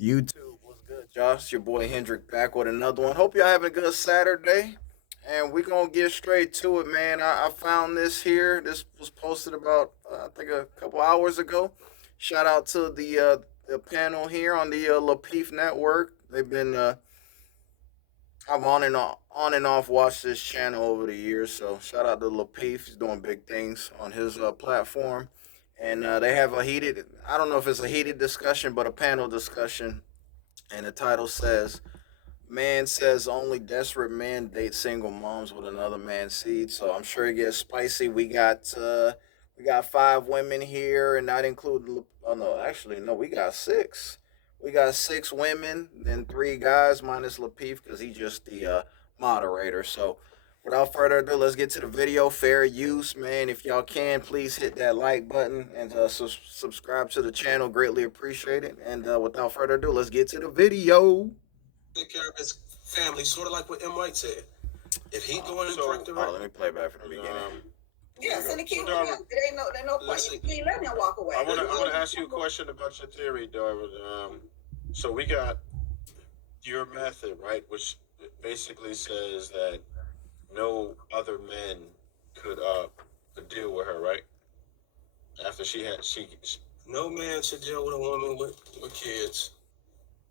YouTube, what's good, Josh? Your boy Hendrick back with another one. Hope y'all having a good Saturday. And we're going to get straight to it, man. I found this here. This was posted about, I think, a couple hours ago. Shout out to the panel here on the Lapeef Network. They've been, I've on and off watched this channel over the years. So shout out to Lapeef. He's doing big things on his platform. And they have a heated, I don't know if it's a heated discussion, but a panel discussion, and the title says, "Man says only desperate men date single moms with another man's seed." So I'm sure it gets spicy. We got five women here, and not include. Oh no, actually no, we got six. We got six women, then three guys minus Lapeef because he's just the moderator. So without further ado, let's get to the video. Fair use, man. If y'all can, please hit that like button and subscribe to the channel. Greatly appreciate it. And without further ado, let's get to the video. Take care of his family, sort of like what M. White said. If he going and break the Let me play back from the beginning. Yes, and the kid was young. It ain't no point. You can't let him walk away. I want to ask you a question about your theory, Darwin. So we got your method, right, which basically says that no other men could deal with her, right? After she No man should deal with a woman with kids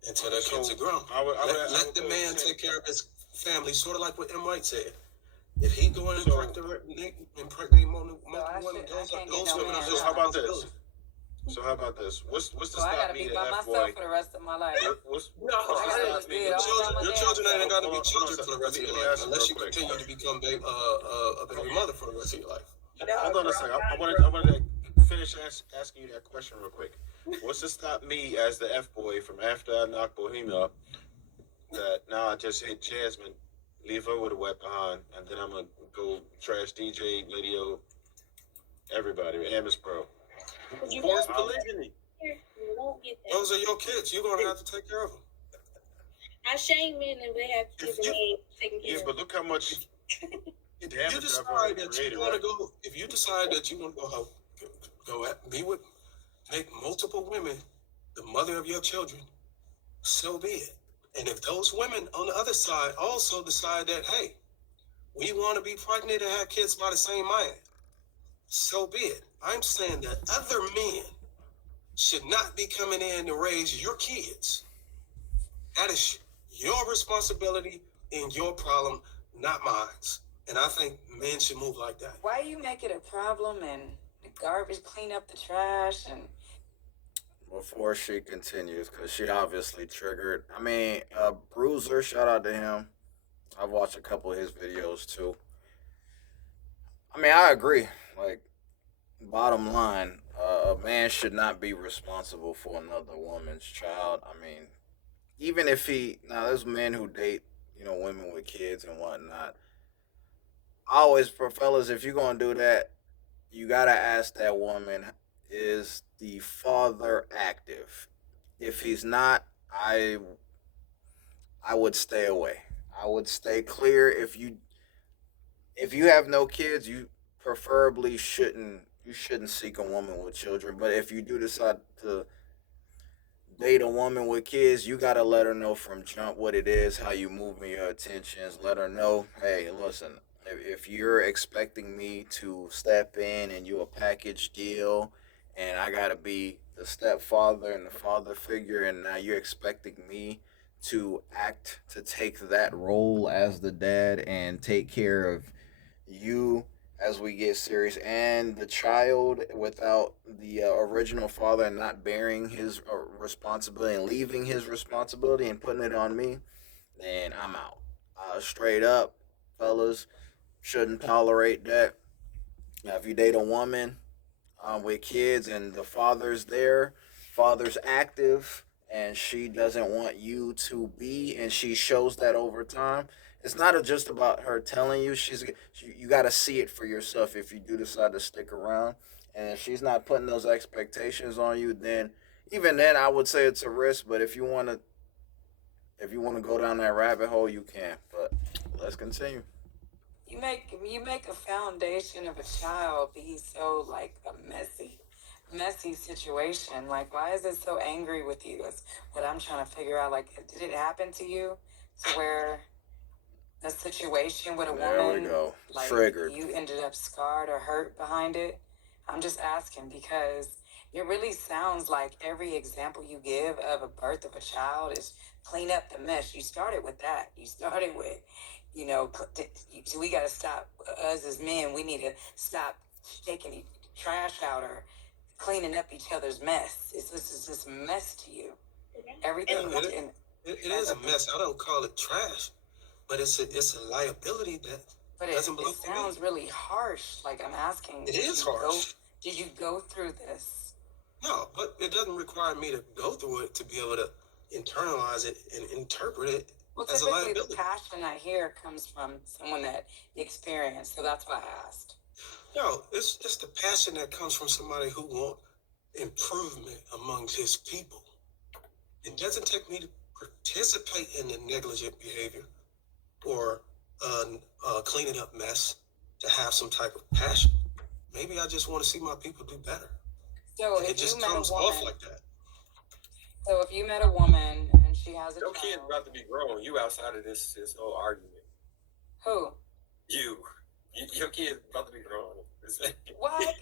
until their kids are grown. Let the man take care of his family, sort of like what M. White said. If he going and impregnate multiple women, those women are just. How about this? So how about this? What's the So I stop gotta me be the by F myself boy? for the rest of my life. What's No, the stop me? your children ain't got to be children for the rest of Let your me life ask you unless you real quick. continue to become a baby mother for the rest of your life. Hold on a second. I wanted to finish asking you that question real quick. What's to stop me as the F boy from after I knock Bohemia up? That now I just hit Jasmine, leave her with a wet behind, and then I'm gonna go trash DJ, Lady O, everybody, Amos Pro. Forced polygyny. You won't get that. Those are your kids. You're gonna have to take care of them. I shame men and they have kids and they ain't taking care Yeah, of but look how much If damage you I've decide already that created. you want to go, if you decide that you want to be with, make multiple women the mother of your children, so be it. And if those women on the other side also decide that, hey, we want to be pregnant and have kids by the same man, so be it. I'm saying that other men should not be coming in to raise your kids. That is your responsibility and your problem, not mine. And I think men should move like that. Why you make it a problem and the garbage, clean up the trash and Before she continues, because she obviously triggered. I mean, Bruiser, shout out to him. I've watched a couple of his videos too. I mean, I agree. Like, bottom line, a man should not be responsible for another woman's child. I mean, even if now there's men who date, women with kids and whatnot. I always, for fellas, if you're gonna do that, you gotta ask that woman, is the father active? If he's not, I would stay away. I would stay clear. If you have no kids, you preferably shouldn't seek a woman with children. But if you do decide to date a woman with kids, you gotta let her know from jump what it is, how you moving your attentions. Let her know, hey, listen, if you're expecting me to step in and you a package deal, and I gotta be the stepfather and the father figure, and now you're expecting me to take that role as the dad and take care of you as we get serious, and the child without the original father and not bearing his responsibility and leaving his responsibility and putting it on me, then I'm out. Straight up, fellas, shouldn't tolerate that. Now, if you date a woman with kids and the father's active, and she doesn't want you to be, and she shows that over time. It's not just about her telling you. You got to see it for yourself if you do decide to stick around. And if she's not putting those expectations on you, then even then, I would say it's a risk. But if you want to go down that rabbit hole, you can. But let's continue. you make a foundation of a child be so like a messy messy situation. Like, why is it so angry with you? Is what I'm trying to figure out. Like, did it happen to you to where a situation with a There we woman, go. like, Triggered. you ended up scarred or hurt behind it? I'm just asking because it really sounds like every example you give of a birth of a child is clean up the mess. You started with that. You started with, you know, we got to stop, us as men, we need to stop taking trash out or cleaning up each other's mess. This is just mess to you. Everything Yeah, within. It is a mess. I don't call it trash, but it's a liability that But it doesn't belong to me. sounds really harsh. Like, I'm asking. It is harsh. Did you go through this? No, but it doesn't require me to go through it to be able to internalize it and interpret it Well, as a typically liability. the passion I hear comes from someone that experienced. So that's why I asked. No, it's the passion that comes from somebody who wants improvement amongst his people. It doesn't take me to participate in the negligent behavior or cleaning up mess to have some type of passion. Maybe I just want to see my people do better. So And it if you just met a comes woman, off like that. so if you met a woman and she has a Your child, kid's about to be grown. You outside of this whole argument. who? Your kid's about to be grown. What?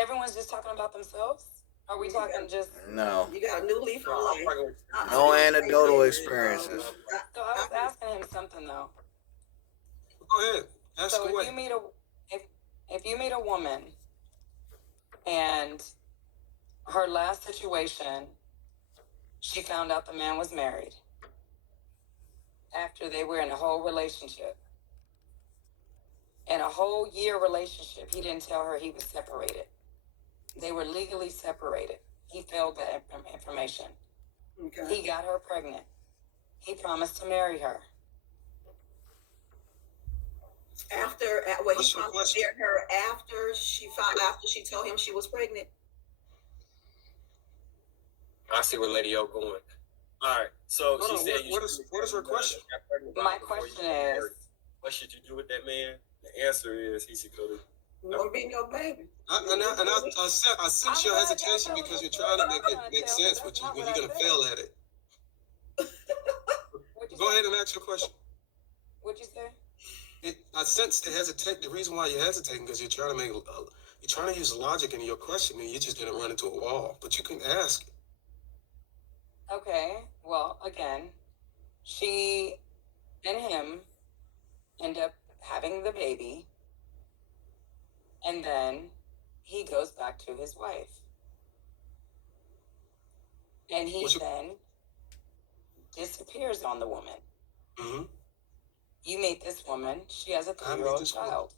Everyone's just talking about themselves? Are we talking just? No. You got a new leaf on life. No anecdotal experiences. So I was asking him something though. Go ahead. Ask So away. if you meet a woman and her last situation, she found out the man was married after they were in a whole relationship. In a whole year relationship, he didn't tell her he was separated. They were legally separated. He failed that information. Okay. He got her pregnant. He promised to marry her. After he What's your promised to question? marry her after she told him she was pregnant. I see where Lady O going. All right. So Hold on, she said, what is her question? My question is, what should you do with that man? The answer is he should go to. Won't be no baby. I sense your hesitation because you're trying to make it make sense with you when you're gonna fail at it. Go ahead and ask your question. What'd you say? I sense the reason why you're hesitating because you're trying to use logic in your question and you're just gonna run into a wall. But you can ask. Okay, well, again, she and him end up having the baby, and then he goes back to his wife. And he then disappears on the woman. Mm-hmm. You meet this woman, she has a 3-year-old child.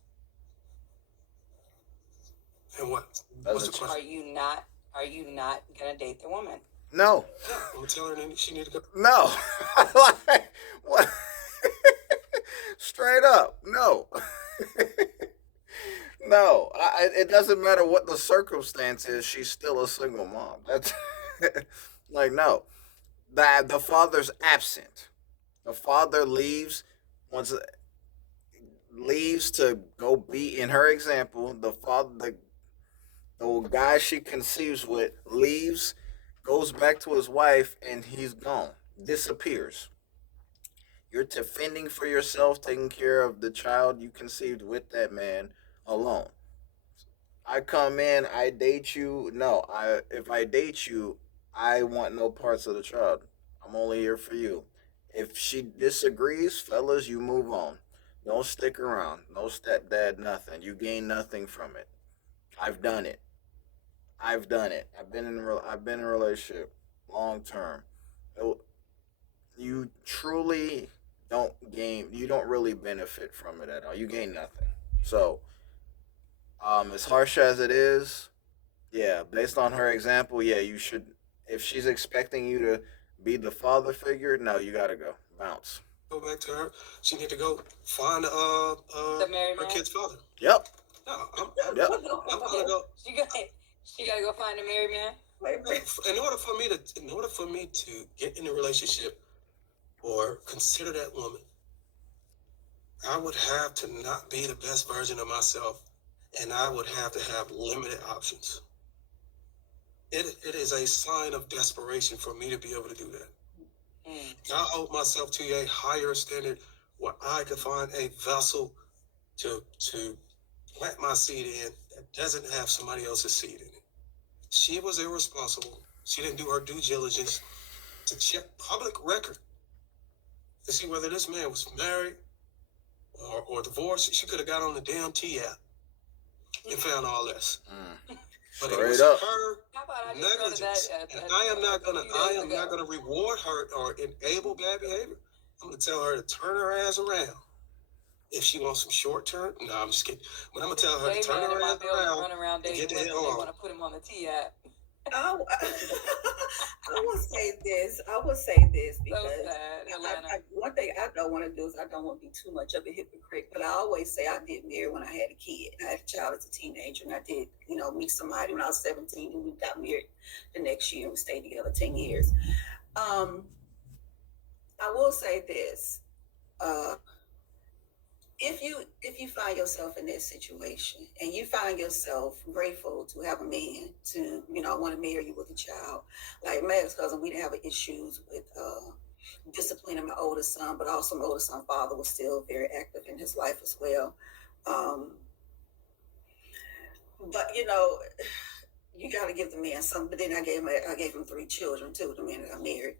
And what? What's the question? Are you not gonna date the woman? No. Yeah, I'm gonna tell her that she need to go. No. Like, what? Straight up. No. No. It doesn't matter what the circumstance is. She's still a single mom. That's like, no. The father's absent. The father leaves to go be, in her example, the guy she conceives with leaves, goes back to his wife, and he's gone, disappears. You're fending for yourself, taking care of the child you conceived with that man alone. I come in, I date you. No, if I date you, I want no parts of the child. I'm only here for you. If she disagrees, fellas, you move on. Don't stick around. No stepdad, nothing. You gain nothing from it. I've done it. I've been in a relationship long term. You truly don't gain. You don't really benefit from it at all. You gain nothing. So, as harsh as it is, yeah, based on her example, yeah, you should. If she's expecting you to be the father figure, no, you gotta go bounce. Go back to her. She need to go find The married her man? kid's father. Yep. No, Yep. I'm gonna go. She gotta go find a married man. In order for me to get in a relationship or consider that woman, I would have to not be the best version of myself and I would have to have limited options. It is a sign of desperation for me to be able to do that. I hold myself to a higher standard where I can find a vessel to plant my seed in that doesn't have somebody else's seed in it. She was irresponsible. She didn't do her due diligence to check public record to see whether this man was married or divorced. She could have got on the damn T app and found all this. But it was Straight up. her negligence, and I am not gonna reward her or enable bad behavior. I'm gonna tell her to turn her ass around. If she wants some short term, no, I'm just kidding. But I'm gonna tell her to turn her ass around and get the hell They on. want to put him on the T app. I will say this. Because So sad, Atlanta. one thing I don't want to do is I don't want to be too much of a hypocrite. But I always say I did marry when I had a kid. I had a child as a teenager, and I did, meet somebody when I was 17, and we got married the next year, and we stayed together 10 years. I will say this. If you find yourself in this situation and you find yourself grateful to have a man to want to marry you with a child, like my ex-cousin, we didn't have issues with disciplining my oldest son, but also my oldest son's father was still very active in his life as well. But you got to give the man something. But then I gave him 3 children too, the man that I married.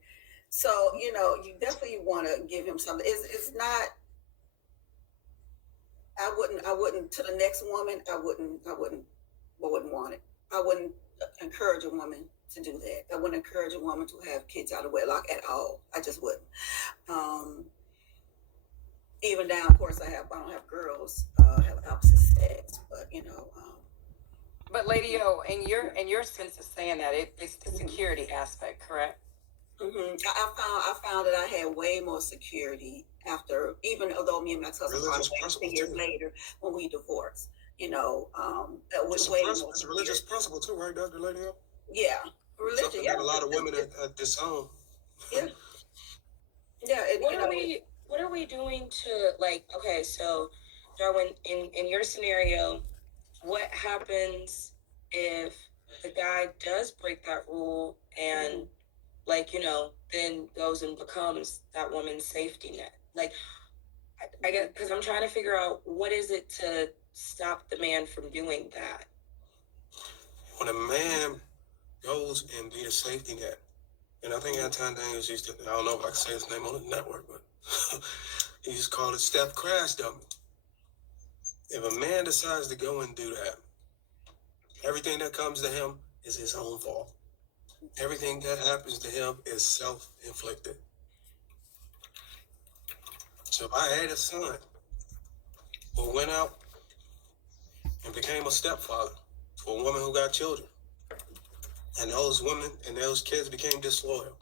So you definitely want to give him something. It's not. I wouldn't to the next woman. I wouldn't want it. I wouldn't encourage a woman to do that. I wouldn't encourage a woman to have kids out of wedlock at all. I just wouldn't. Even now, of course, I don't have girls. I have opposite sex, but But Lady O, in your sense of saying that, it's the security aspect, correct? Mm-hmm. I found that I had way more security after, even although me and my husband Religious parted ways 10 years principle, too. later when we divorced. It was It's way a more religious security. principle too, right, Dr. Lady? Yeah, religion. Something Yeah, that a lot of women disown. yeah, yeah. What are we doing to, like, okay, so Darwin, in your scenario, what happens if the guy does break that rule and then goes and becomes that woman's safety net? Like, I guess, because I'm trying to figure out what is it to stop the man from doing that. When a man goes and be a safety net, and I think Anton Daniels used to, I don't know if I can say his name on the network, but he used to call it Steph Crash Dummy. If a man decides to go and do that, everything that comes to him is his own fault. Everything that happens to him is self-inflicted. So if I had a son who went out and became a stepfather for a woman who got children, and those women and those kids became disloyal,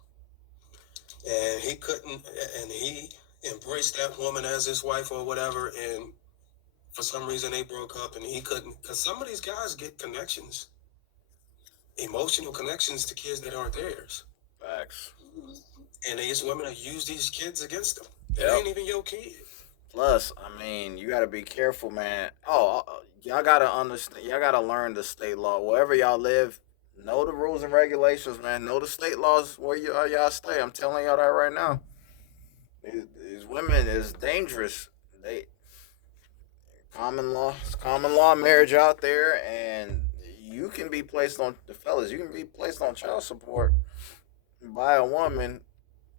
and he embraced that woman as his wife or whatever, and for some reason they broke up and he couldn't, because some of these guys get connections, emotional connections to kids that aren't theirs. Facts. And these women have used these kids against them. They Yep. ain't even your kid. Plus, I mean, you got to be careful, man. Y'all got to understand. Y'all got to learn the state law. Wherever y'all live, know the rules and regulations, man. Know the state laws where y'all stay. I'm telling y'all that right now. These women is dangerous. They it's common law marriage out there, and you can be placed on the fellas. You can be placed on child support by a woman,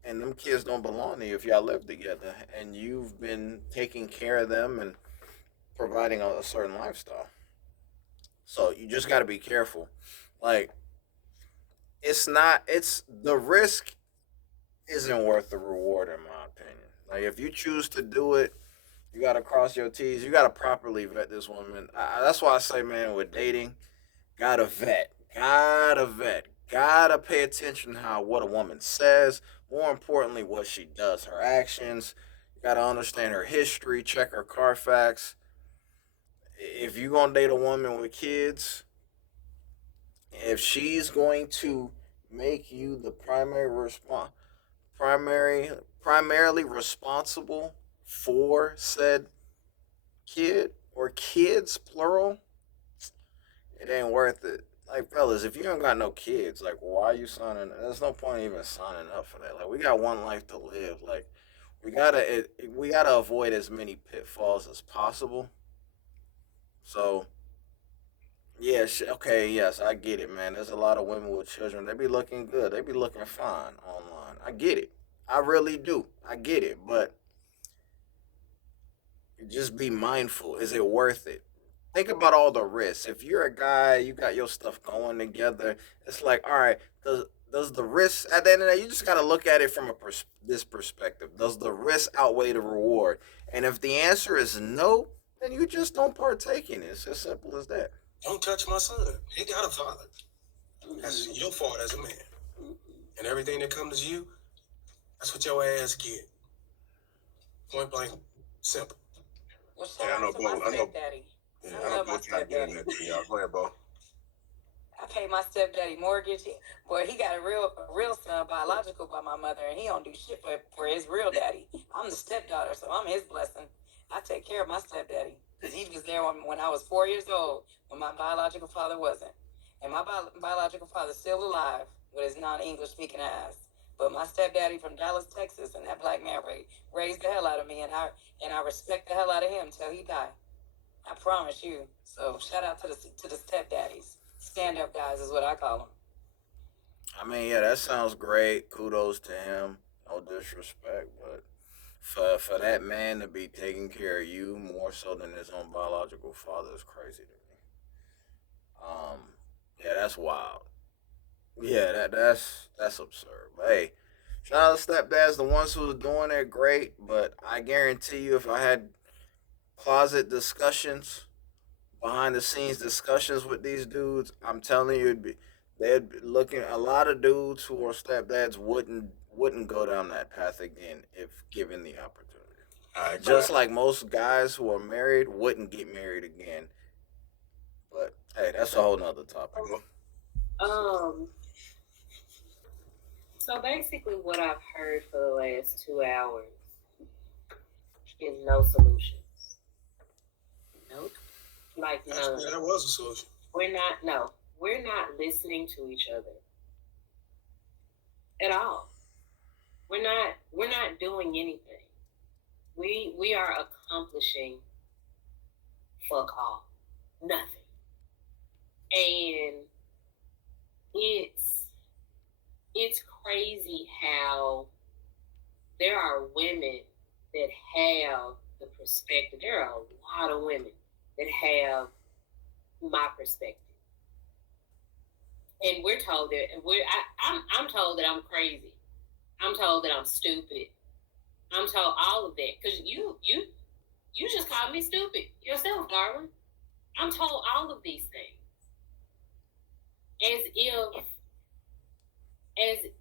and them kids don't belong to you if y'all live together, and you've been taking care of them and providing a certain lifestyle. So you just got to be careful. Like, it's the risk isn't worth the reward, in my opinion. Like, if you choose to do it, you got to cross your T's. You got to properly vet this woman. That's why I say, man, with dating, gotta vet. Gotta vet. Gotta pay attention to what a woman says. More importantly, what she does, her actions. You gotta understand her history, check her Carfax. If you're gonna date a woman with kids, if she's going to make you the primarily responsible for said kid or kids plural, it ain't worth it. Like fellas, if you don't got no kids, like why are you signing? There's no point even signing up for that. Like we got one life to live. Like we gotta avoid as many pitfalls as possible. So yeah, okay, yes, I get it, man. There's a lot of women with children. They be looking good. They be looking fine online. I get it. I really do. I get it, but just be mindful. Is it worth it? Think about all the risks. If you're a guy, you got your stuff going together. It's like, all right, does the risk at the end of the day? You just got to look at it from this perspective. Does the risk outweigh the reward? And if the answer is no, then you just don't partake in it. It's as simple as that. Don't touch my son. He got a father. That's your fault as a man. And everything that comes to you, that's what your ass get. Point blank, simple. Well, shout Yeah, I know out to my both. I know. stepdaddy. Yeah, I I know love my both trying to get in stepdaddy. that to y'all. Go ahead, Bo. I paid my stepdaddy mortgage. Boy, he got a real son, biological by my mother, and he don't do shit for his real daddy. I'm the stepdaughter, so I'm his blessing. I take care of my stepdaddy because he was there when I was 4 years old, when my biological father wasn't. And my biological father's still alive with his non-English speaking ass. But my stepdaddy from Dallas, Texas, and that black man raised the hell out of me, and I respect the hell out of him till he died. I promise you. So shout out to the stepdaddies. Stand up guys is what I call them. I mean, yeah, that sounds great. Kudos to him. No disrespect, but for that man to be taking care of you more so than his own biological father is crazy to me. Yeah, that's wild. Yeah, that's absurd. But hey, shout out to stepdads, the ones who are doing it great. But I guarantee you, if I had closet discussions, behind the scenes discussions with these dudes, I'm telling you, they'd be looking. A lot of dudes who are stepdads wouldn't go down that path again if given the opportunity. All right, Just like most guys who are married wouldn't get married again. But hey, that's a whole nother topic. So basically, what I've heard for the last 2 hours is no solutions. Nope. Like none. Actually, that was a solution. We're not listening to each other at all. We're not doing anything. We are accomplishing fuck all. Nothing. And it's crazy how there are women that have the perspective. There are a lot of women that have my perspective, and we're told that I'm told that I'm crazy. I'm told that I'm stupid. I'm told all of that because you just called me stupid yourself, darling. I'm told all of these things as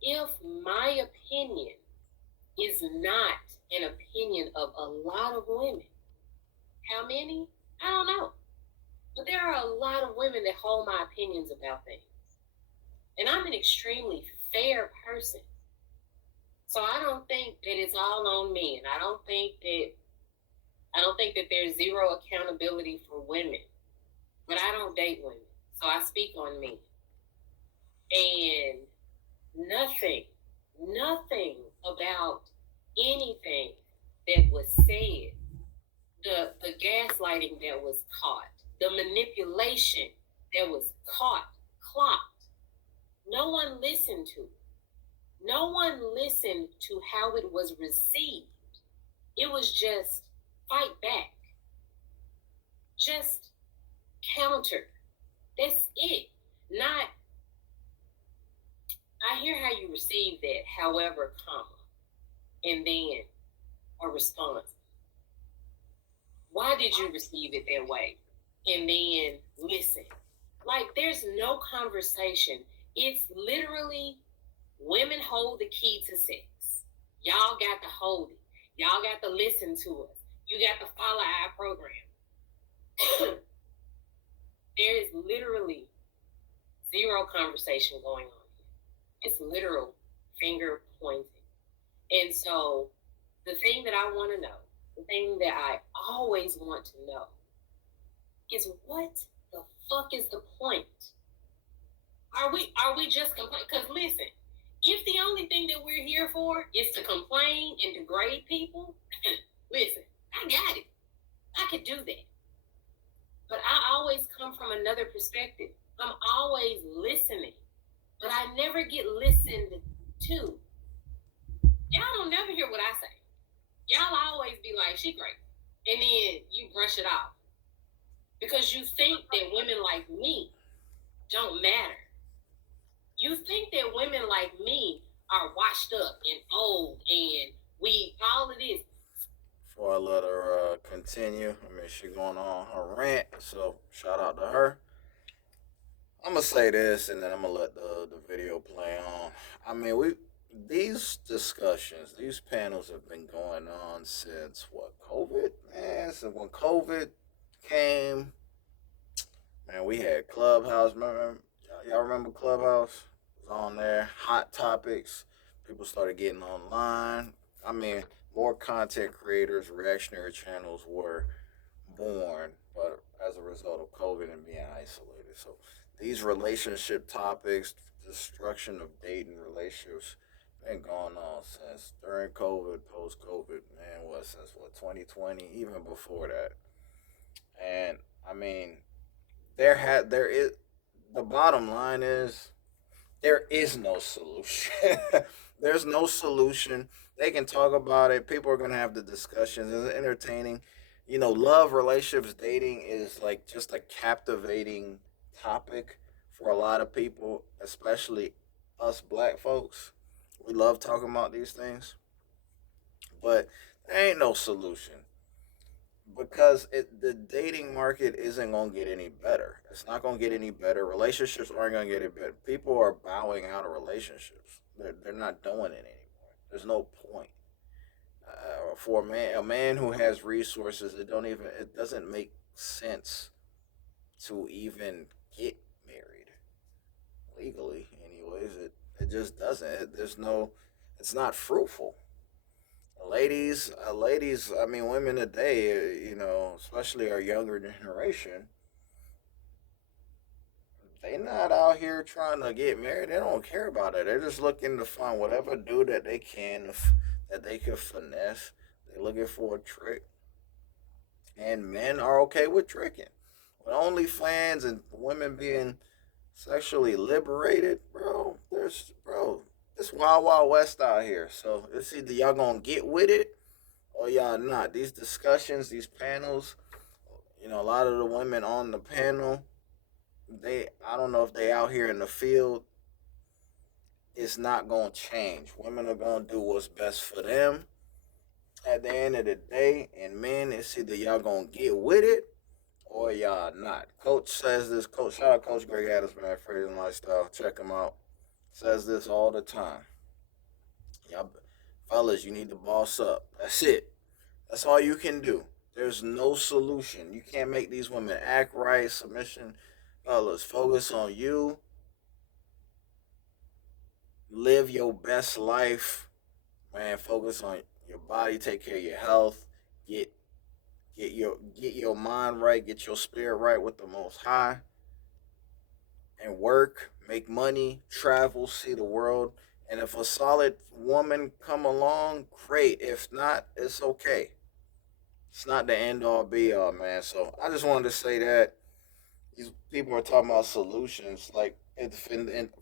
if my opinion is not an opinion of a lot of women. How many? I don't know. But there are a lot of women that hold my opinions about things. And I'm an extremely fair person. So I don't think that it's all on men. I don't think that there's zero accountability for women. But I don't date women. So I speak on men. And nothing about anything that was said, the gaslighting that was caught, the manipulation that was clocked, no one listened to. No one listened to how it was received. It was just fight back. Just counter. That's it. Not, I hear how you receive that, however, and then a response. Why did you receive it that way? And then listen. Like, there's no conversation. It's literally women hold the key to sex. Y'all got to hold it. Y'all got to listen to us. You got to follow our program. There is literally zero conversation going on here. It's literal finger pointing. And so the thing that I want to know, the thing that I always want to know is what the fuck is the point? Are we just complaining? Because listen, if the only thing that we're here for is to complain and degrade people, listen, I got it. I could do that. But I always come from another perspective. I'm always listening, but I never get listened to. Y'all don't never hear what I say. Y'all always be like, she great. And then you brush it off. Because you think that women like me don't matter. You think that women like me are washed up and old and we all of this. Before I let her continue, I mean, she going on her rant, so shout out to her. I'm gonna say this, and then I'm gonna let the video play on. I mean, these discussions, these panels have been going on since what, COVID, man. So when COVID came, man, we had Clubhouse. Remember, y'all remember Clubhouse? It was on there. Hot topics. People started getting online. I mean, more content creators, reactionary channels were born, but as a result of COVID and being isolated. So these relationship topics, destruction of dating relationships, been going on since during COVID, post COVID, man, since 2020, even before that. And I mean, there is the bottom line is there is no solution. There's no solution. They can talk about it. People are gonna have the discussions. It's entertaining. You know, love, relationships, dating is like just a captivating topic for a lot of people, especially us black folks. We love talking about these things, but there ain't no solution because the dating market isn't gonna get any better. It's not gonna get any better. Relationships aren't gonna get any better. People are bowing out of relationships. They're not doing it anymore. There's no point. For a man who has resources, it doesn't make sense to even get married legally. Anyways, it just doesn't. It's not fruitful. Ladies. I mean, women today, you know, especially our younger generation, they not out here trying to get married. They don't care about it. They're just looking to find whatever dude that they can that they can finesse. They're looking for a trick, and men are okay with tricking. With OnlyFans and women being sexually liberated, it's wild wild west out here. So it's either y'all gonna get with it or y'all not. These discussions, these panels, you know, a lot of the women on the panel, I don't know if they out here in the field. It's not gonna change. Women are gonna do what's best for them at the end of the day, and men, it's either y'all gonna get with it or y'all not. Coach says this. Shout out Coach Greg Adams, man, Phrasing Lifestyle. Check him out. Says this all the time. Y'all, fellas, you need to boss up. That's it. That's all you can do. There's no solution. You can't make these women act right. Submission, fellas, focus on you. Live your best life, man. Focus on your body. Take care of your health. Get your mind right. Get your spirit right with the Most High. And work, make money, travel, see the world. And if a solid woman come along, great. If not, it's okay. It's not the end all be all, man. So I just wanted to say that these people are talking about solutions. Like, and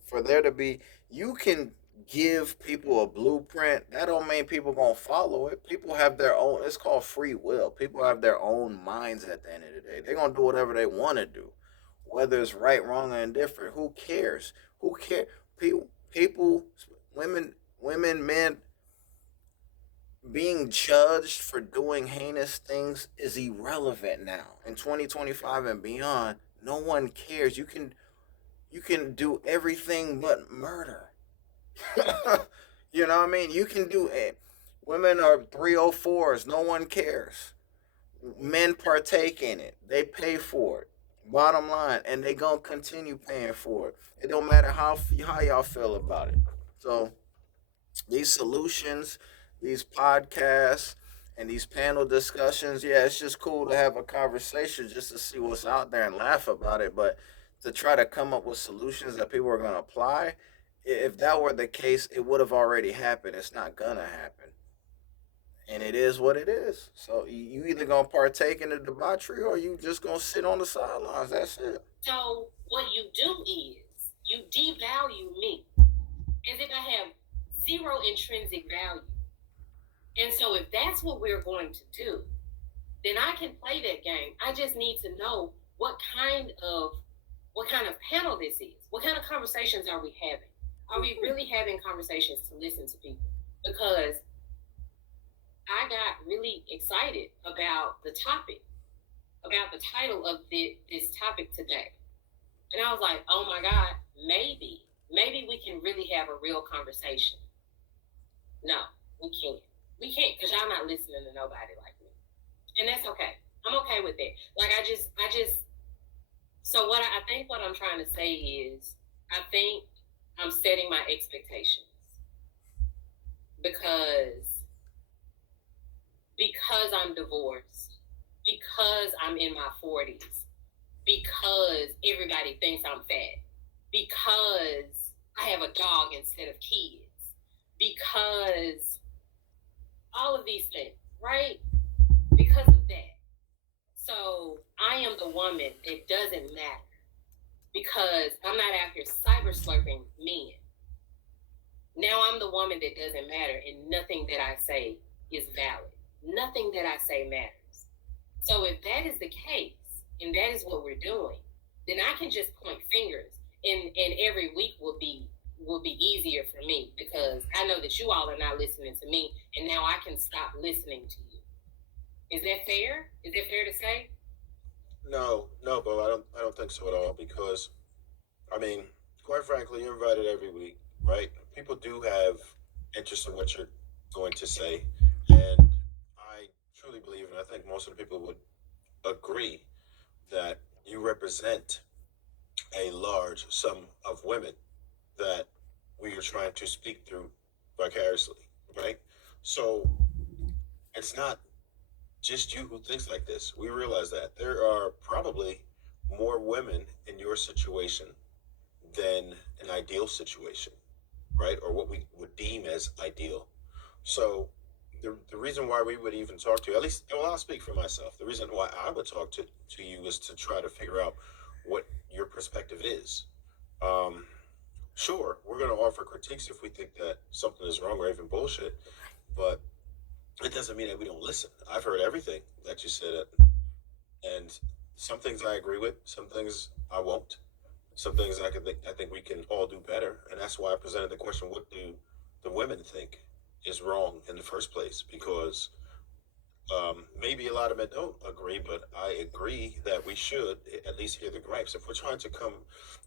for there to be, you can give people a blueprint. That don't mean people gonna follow it. People have their own. It's called free will. People have their own minds at the end of the day. They're gonna do whatever they want to do, whether it's right, wrong, or indifferent. Who cares? Who cares? People, women, men being judged for doing heinous things is irrelevant now. In 2025 and beyond, no one cares. You can do everything but murder. You know what I mean? You can do it. Women are 304s. No one cares. Men partake in it. They pay for it. Bottom line, and they gonna continue paying for it. It don't matter how y'all feel about it. So these solutions, these podcasts, And these panel discussions, yeah, it's just cool to have a conversation just to see what's out there and laugh about it. But to try to come up with solutions that people are going to apply, if that were the case, it would have already happened. It's not going to happen. And it is what it is. So you either going to partake in the debauchery or you just going to sit on the sidelines. That's it. So what you do is you devalue me as if I have zero intrinsic value. And so if that's what we're going to do, then I can play that game. I just need to know what kind of panel this is. What kind of conversations are we having? Are we really having conversations to listen to people? Because I got really excited about the topic, about the title of this topic today. And I was like, oh my God, maybe we can really have a real conversation. No, we can't. We can't, because y'all not listening to nobody like me. And that's okay. I'm okay with that. Like, so what I think what I'm trying to say is, I think I'm setting my expectations because I'm divorced, because I'm in my 40s, because everybody thinks I'm fat, because I have a dog instead of kids, because all of these things, right? Because of that. So I am the woman that doesn't matter because I'm not out here cyber slurping men. Now I'm the woman that doesn't matter and nothing that I say is valid. Nothing that I say matters. So if that is the case and that is what we're doing, then I can just point fingers and every week will be easier for me because I know that you all are not listening to me and now I can stop listening to you. Is that fair? Is that fair to say? No, Bo, I don't think so at all because, I mean, quite frankly, you're invited every week, right? People do have interest in what you're going to say, and I truly believe, and I think most of the people would agree that you represent a large sum of women that we are trying to speak through vicariously, right? So it's not just you who thinks like this. We realize that there are probably more women in your situation than an ideal situation, right? Or what we would deem as ideal. So the reason why we would even talk to you, at least, well, I'll speak for myself. The reason why I would talk to you is to try to figure out what your perspective is. Sure, we're going to offer critiques if we think that something is wrong or even bullshit, but it doesn't mean that we don't listen. I've heard everything that you said, and some things I agree with, some things I won't. Some things I think we can all do better, and that's why I presented the question: what do the women think is wrong in the first place? Because maybe a lot of men don't agree, but I agree that we should at least hear the gripes if we're trying to come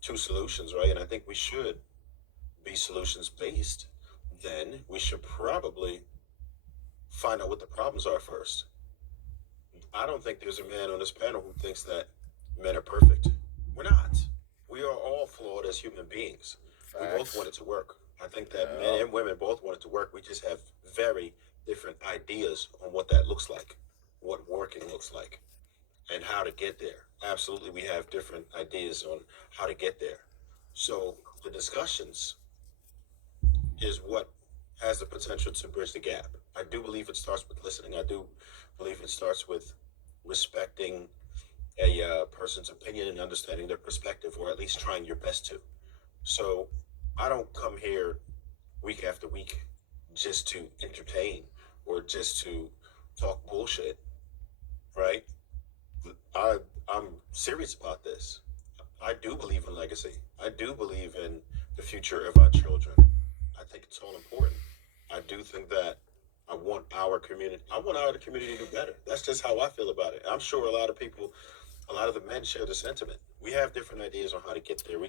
to solutions, right? And I think we should be solutions based. Then we should probably find out what the problems are first. I don't think there's a man on this panel who thinks that men are perfect. We're not. We are all flawed as human beings. We both want it to work. I think that men and women both want it to work. We just have very different ideas on what that looks like, what working looks like, and how to get there. Absolutely, we have different ideas on how to get there. So the discussions is what has the potential to bridge the gap. I do believe it starts with listening. I do believe it starts with respecting a person's opinion and understanding their perspective, or at least trying your best to. So I don't come here week after week just to entertain or just to talk bullshit, right? I'm serious about this. I do believe in legacy. I do believe in the future of our children. I think it's all important. I do think that I want our community to do better. That's just how I feel about it. I'm sure a lot of the men share the sentiment. We have different ideas on how to get there.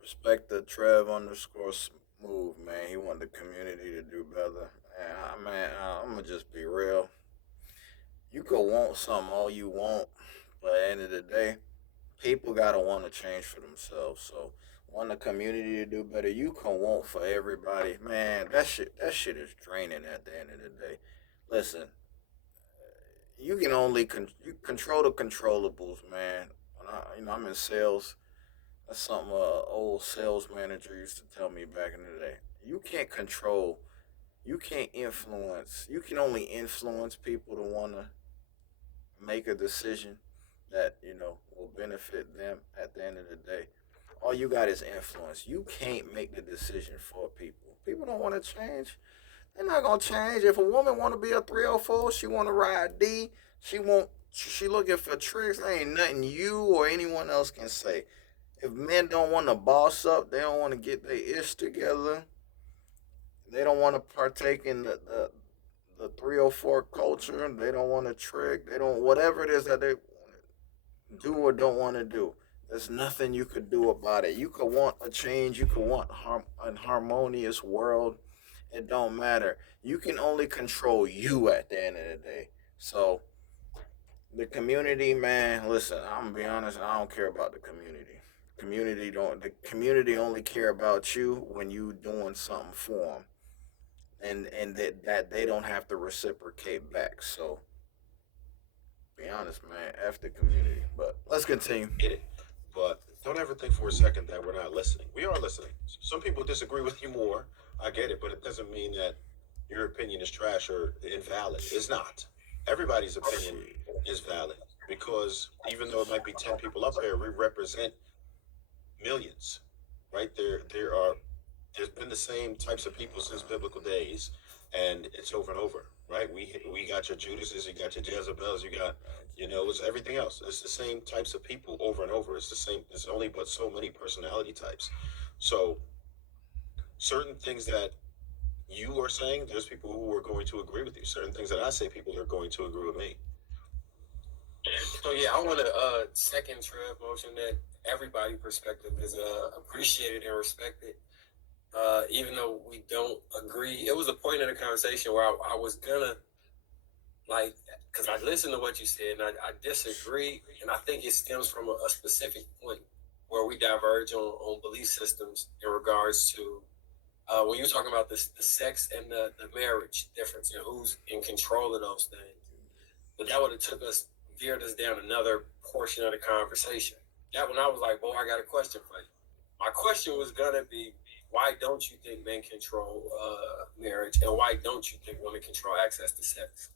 Respect the Trev _smooth, man. He want the community to do better. And I'm gonna just be real. You could want something all you want, but at the end of the day, people gotta want to change for themselves. So, want the community to do better. You can want for everybody, man. That shit is draining at the end of the day. Listen, you can only you control the controllables, man. I'm in sales. That's something a old sales manager used to tell me back in the day. You can't control. You can't influence. You can only influence people to want to make a decision that will benefit them at the end of the day. All you got is influence. You can't make the decision for people. People don't want to change. They're not gonna change. If a woman want to be a 304, she want to ride D. She want. She looking for tricks. There ain't nothing you or anyone else can say. If men don't want to boss up, they don't want to get their ish together. They don't want to partake in the 304 culture. They don't want to trick. They don't whatever it is that they do or don't want to do. There's nothing you could do about it. You could want a change. You could want an harmonious world. It don't matter. You can only control you at the end of the day. So the community, man. Listen, I'm gonna be honest. I don't care about the community. The community only care about you when you doing something for them, and that they don't have to reciprocate back. So be honest, man. F the community. But let's continue. Get it. But don't ever think for a second that we're not listening. We are listening. Some people disagree with you more. I get it, but it doesn't mean that your opinion is trash or invalid. It's not. Everybody's opinion is valid because even though it might be 10 people up there, we represent millions, right? There's been the same types of people since biblical days, and it's over and over, right? We got your Judases, you got your Jezebels, you got, it's everything else. It's the same types of people over and over. It's the same. It's only but so many personality types. So certain things that you are saying, there's people who are going to agree with you. Certain things that I say, people are going to agree with me. So yeah, I want to second Trev motion that everybody's perspective is appreciated and respected. Even though we don't agree, it was a point in the conversation where I was gonna because I listened to what you said and I disagree, and I think it stems from a specific point where we diverge on belief systems in regards to when you're talking about the sex and the marriage difference and who's in control of those things. But that would have veered us down another portion of the conversation. That when I was like, boy, I got a question for you. My question was gonna be, why don't you think men control marriage, and why don't you think women control access to sex?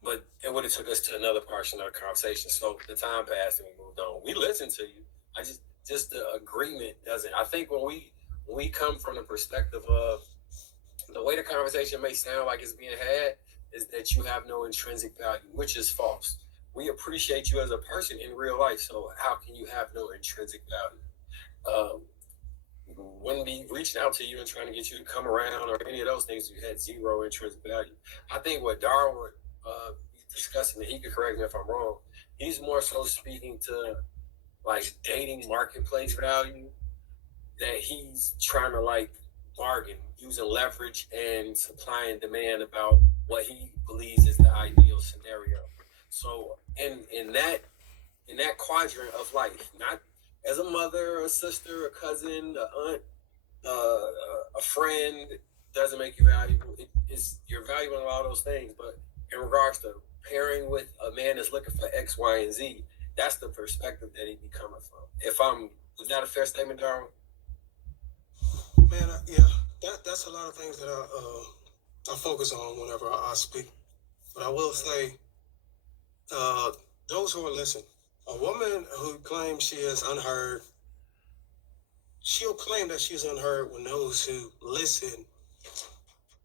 But it would have took us to another portion of the conversation. So the time passed and we moved on. We listened to you. I just the agreement doesn't. I think when we come from the perspective of the way the conversation may sound like it's being had is that you have no intrinsic value, which is false. We appreciate you as a person in real life, so how can you have no intrinsic value? Wouldn't be reaching out to you and trying to get you to come around or any of those things. You had zero intrinsic value. I think what Darwin discussing, and he could correct me if I'm wrong, he's more so speaking to dating marketplace value, that he's trying to bargain using leverage and supply and demand about what he believes is the ideal scenario. So in that quadrant of life, not as a mother, a sister, a cousin, a aunt, a friend, doesn't make you valuable. You're valuable in a lot of those things, but in regards to pairing with a man that's looking for X, Y, and Z, that's the perspective that he'd be coming from. Was that a fair statement, Darwin? Man, yeah, that's a lot of things that I focus on whenever I speak. But I will say, those who are listening, a woman who claims she is unheard, she'll claim that she's unheard when those who listen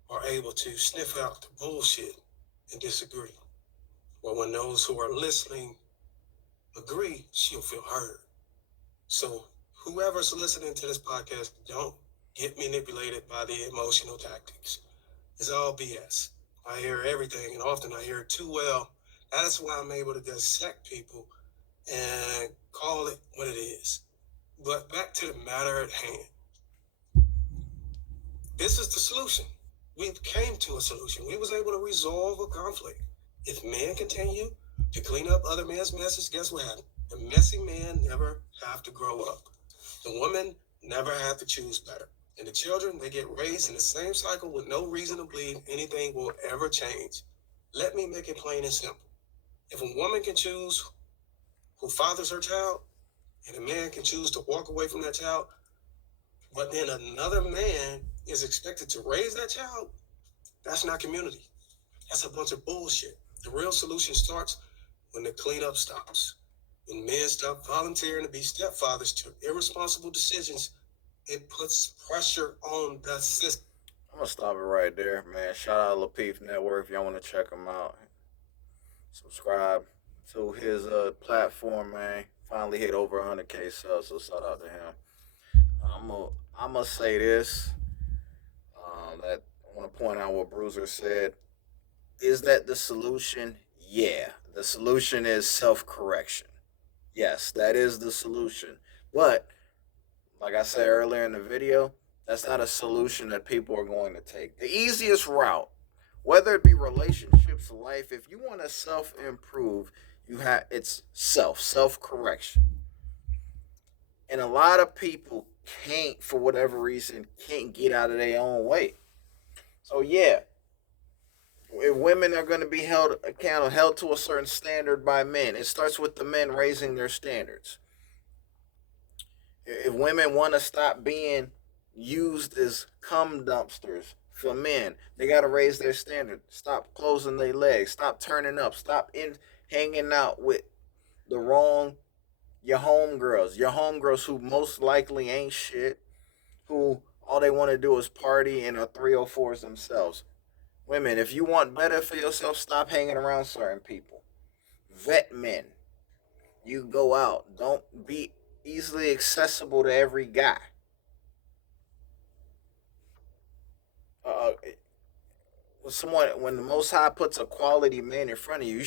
are able to sniff out the bullshit and disagree. But when those who are listening agree, she'll feel heard. So whoever's listening to this podcast, don't get manipulated by the emotional tactics. It's all BS. I hear everything, and often I hear it too well. That's why I'm able to dissect people and call it what it is. But back to the matter at hand. This is the solution. We came to a solution. We was able to resolve a conflict. If men continue to clean up other men's messes, guess what happened? The messy men never have to grow up. The women never have to choose better. And the children, they get raised in the same cycle with no reason to believe anything will ever change. Let me make it plain and simple. If a woman can choose who fathers her child, and a man can choose to walk away from that child, but then another man is expected to raise that child, that's not community. That's a bunch of bullshit. The real solution starts when the cleanup stops. When men stop volunteering to be stepfathers to irresponsible decisions, it puts pressure on the system. I'm gonna stop it right there, man. Shout out Lapeef Network if y'all want to check him out. Subscribe to his platform, man. Finally hit over 100K subs, so shout out to him. I'm gonna say this. That I want to point out what Bruiser said. Is that the solution? Yeah, the solution is self-correction. Yes, that is the solution. But like I said earlier in the video, that's not a solution that people are going to take. The easiest route, whether it be relationships, life, if you want to self-improve, it's self-correction. And a lot of people can't, for whatever reason, can't get out of their own way. So yeah, if women are going to be held to a certain standard by men, it starts with the men raising their standards. If women want to stop being used as cum dumpsters for men, they got to raise their standard. Stop closing their legs. Stop turning up. Stop hanging out with your homegirls who most likely ain't shit, who all they want to do is party and are 304s themselves. Women, if you want better for yourself, stop hanging around certain people. Vet men. You go out. Don't be easily accessible to every guy. When the Most High puts a quality man in front of you,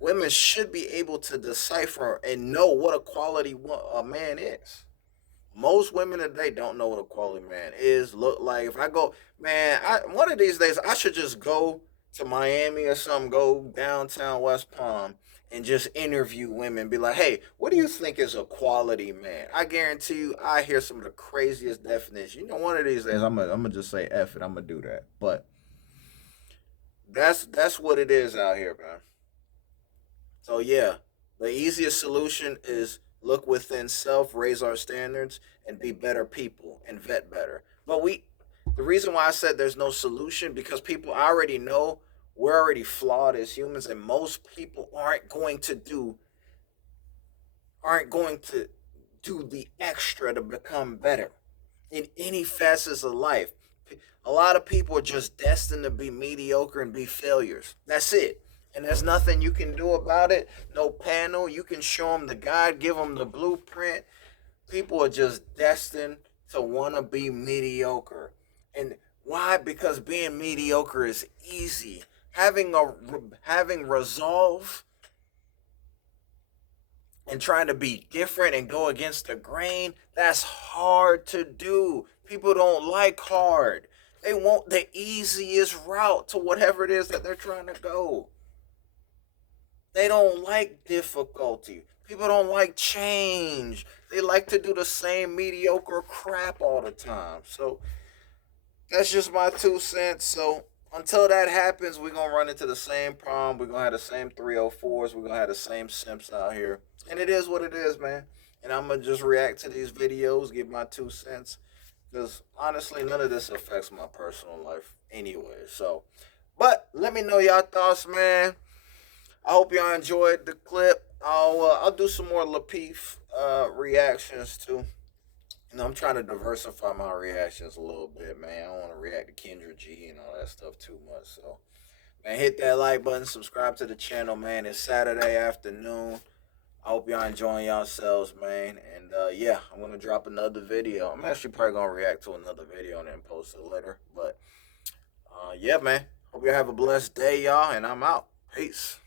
women should be able to decipher and know what a quality a man is. Most women today don't know what a quality man is, look like. If I go, man, one of these days I should just go to Miami or something, go downtown West Palm and just interview women, be like, hey, what do you think is a quality man? I guarantee you I hear some of the craziest definitions. You know, one of these days I'm gonna just say F it, I'm gonna do that. But that's what it is out here, man. So yeah, the easiest solution is look within self, raise our standards, and be better people and vet better. But the reason why I said there's no solution, because people already know we're already flawed as humans, and most people aren't going to do the extra to become better in any facets of life. A lot of people are just destined to be mediocre and be failures. That's it. And there's nothing you can do about it. No panel. You can show them the guide, give them the blueprint. People are just destined to want to be mediocre. And why? Because being mediocre is easy. Having resolve and trying to be different and go against the grain, that's hard to do. People don't like hard. They want the easiest route to whatever it is that they're trying to go. They don't like difficulty. People don't like change. They like to do the same mediocre crap all the time. So that's just my 2 cents. So until that happens, we're going to run into the same problem. We're going to have the same 304s. We're going to have the same simps out here. And it is what it is, man. And I'm going to just react to these videos, give my 2 cents. Because honestly, none of this affects my personal life anyway. So, but let me know y'all thoughts, man. I hope y'all enjoyed the clip. I'll do some more Lapeef reactions too. You know, I'm trying to diversify my reactions a little bit, man. I don't want to react to Kendra G and all that stuff too much. So, man, hit that like button, subscribe to the channel, man. It's Saturday afternoon. I hope y'all enjoying yourselves, man. And yeah, I'm gonna drop another video. I'm actually probably gonna react to another video and then post it later. But yeah, man. Hope y'all have a blessed day, y'all, and I'm out. Peace.